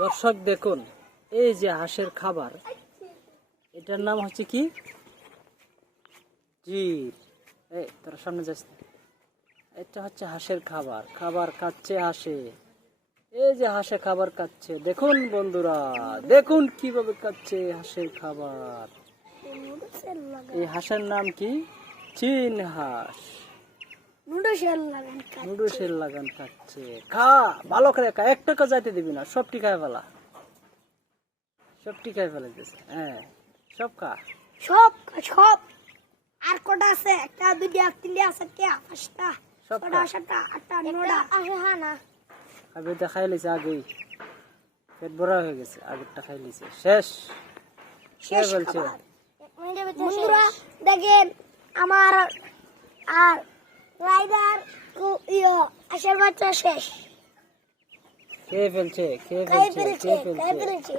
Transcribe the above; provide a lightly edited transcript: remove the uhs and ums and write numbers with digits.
দর্শক দেখুন, এই যে হাঁসের খাবার, এটার নাম হচ্ছে কি? জির। এই তোরা সামনে যাস না। এটা হচ্ছে হাঁসের খাবার। খাবার খাচ্ছে হাঁসে। এই যে হাঁসে খাবার খাচ্ছে, দেখুন বন্ধুরা, দেখুন কিভাবে খাচ্ছে হাঁসের খাবার। এই হাঁসের নাম কি? চীন হাঁস। নুডলসের লাগান খাচ্ছে। খা, ভালো করে খা, এক টাকা যাইতে দিবি না, সবটি খায় ফেলা, সবটি খায় ফেলাইতেছে। হ্যাঁ, সব খা, সব সব। আর কটা আছে? একটা, দুইটা, তিনটা, চারটা, পাঁচটা, সব ছটা, খা। সাতটা, আটটা, নটা আছে। হ্যাঁ না, খাবে তো খাই লিছে আগেই, পেট ভরা হয়ে গেছে, আগেরটা খাই লিছে, শেষ। কে শেষ বলছে? খাবার। বন্ধুরা দেখেন, আমার আর রাইডার আশের বাচ্চা শেষ। খেয়ে ফেলছে, খেয়ে খাই ফেলছে, ফেলেছে, খেয়ে খাই ফেলছে। ফেলেছে।